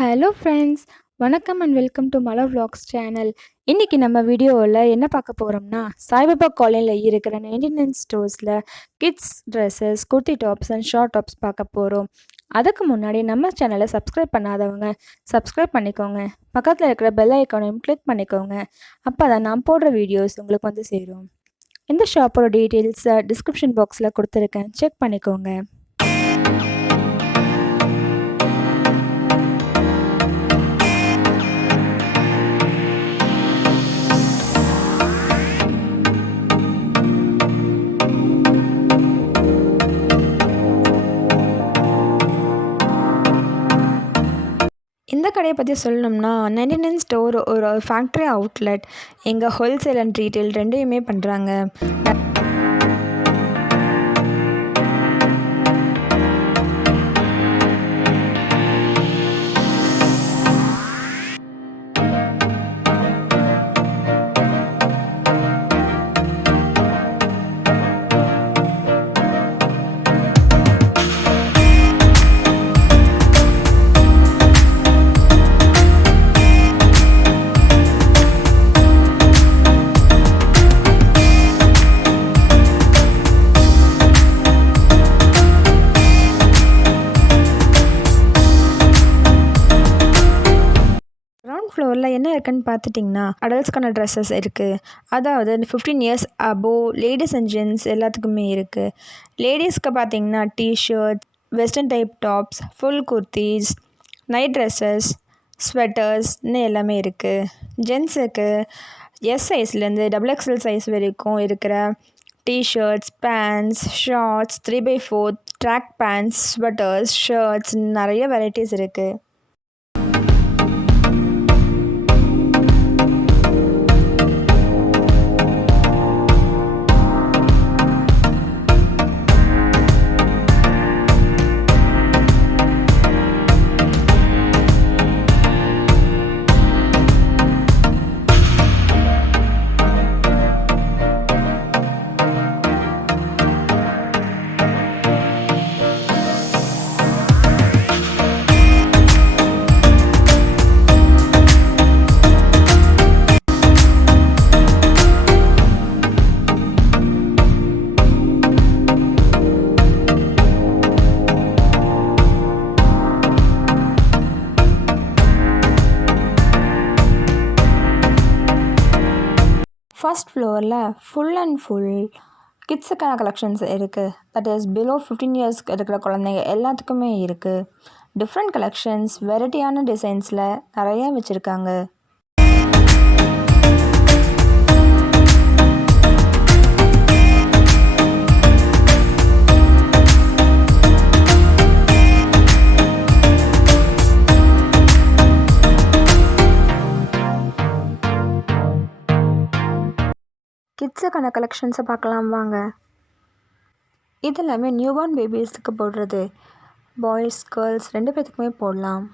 Hello friends, வணக்கம் and welcome to MalarVlogs channel. இன்றைக்கி நம்ம வீடியோவில் என்ன பார்க்க போகிறோம்னா, சாய்பாபா காலனியில் இருக்கிற 99 ஸ்டோர்ஸில் kids dresses, kurti tops and short tops பார்க்க போகிறோம். அதுக்கு முன்னாடி நம்ம சேனலை சப்ஸ்கிரைப் பண்ணாதவங்க சப்ஸ்கிரைப் பண்ணிக்கோங்க. பக்கத்தில் இருக்கிற பெல் ஐக்கானையும் கிளிக் பண்ணிக்கோங்க. அப்போ தான் நான் போடுற வீடியோஸ் உங்களுக்கு வந்து சேரும். இந்த ஷாப்போட டீட்டெயில்ஸை டிஸ்கிரிப்ஷன் பாக்ஸில் கொடுத்துருக்கேன், செக் பண்ணிக்கோங்க. இந்த கடையை பற்றி சொல்லணும்னா, 99 ஸ்டோர் ஒரு ஃபேக்ட்ரி அவுட்லெட். எங்கள் ஹோல்சேல் அண்ட் ரீட்டெயில் ரெண்டையுமே பண்ணுறாங்க. கிரவுண்ட் ஃப்ளோரில் என்ன இருக்குன்னு பார்த்துட்டிங்கன்னா, அடல்ட்ஸ்க்கான ட்ரெஸ்ஸஸ் இருக்குது. அதாவது 15 years above ladies and gents எல்லாத்துக்குமே இருக்குது. லேடிஸ்க்கு பார்த்தீங்கன்னா T shirt, western type tops, full kurtis, night dresses, ஸ்வெட்டர்ஸ்னு எல்லாமே இருக்குது. ஜென்ஸுக்கு எஸ் சைஸ்லேருந்து XXL சைஸ் வரைக்கும் இருக்கிற T shirts, pants, shorts, 3x4, track pants, sweaters, shirts நிறைய வெரைட்டிஸ் இருக்குது. ஃபர்ஸ்ட் ஃப்ளோரில் ஃபுல் அண்ட் ஃபுல் கிட்ஸுக்கான கலெக்ஷன்ஸ் இருக்குது. தட் இஸ் பிலோ 15 இயர்ஸ் இருக்கிற குழந்தைங்க எல்லாத்துக்குமே இருக்குது. டிஃப்ரெண்ட் கலெக்ஷன்ஸ், வெரைட்டியான டிசைன்ஸில் நிறையா வச்சுருக்காங்க. கிட்ஸுக்கான கலெக்ஷன்ஸை பார்க்கலாம் வாங்க. இது எல்லாமே நியூபார்ன் பேபிஸ்க்கு போடுறது. பாய்ஸ் கேர்ள்ஸ் ரெண்டு பேர்த்துக்குமே போடலாம்.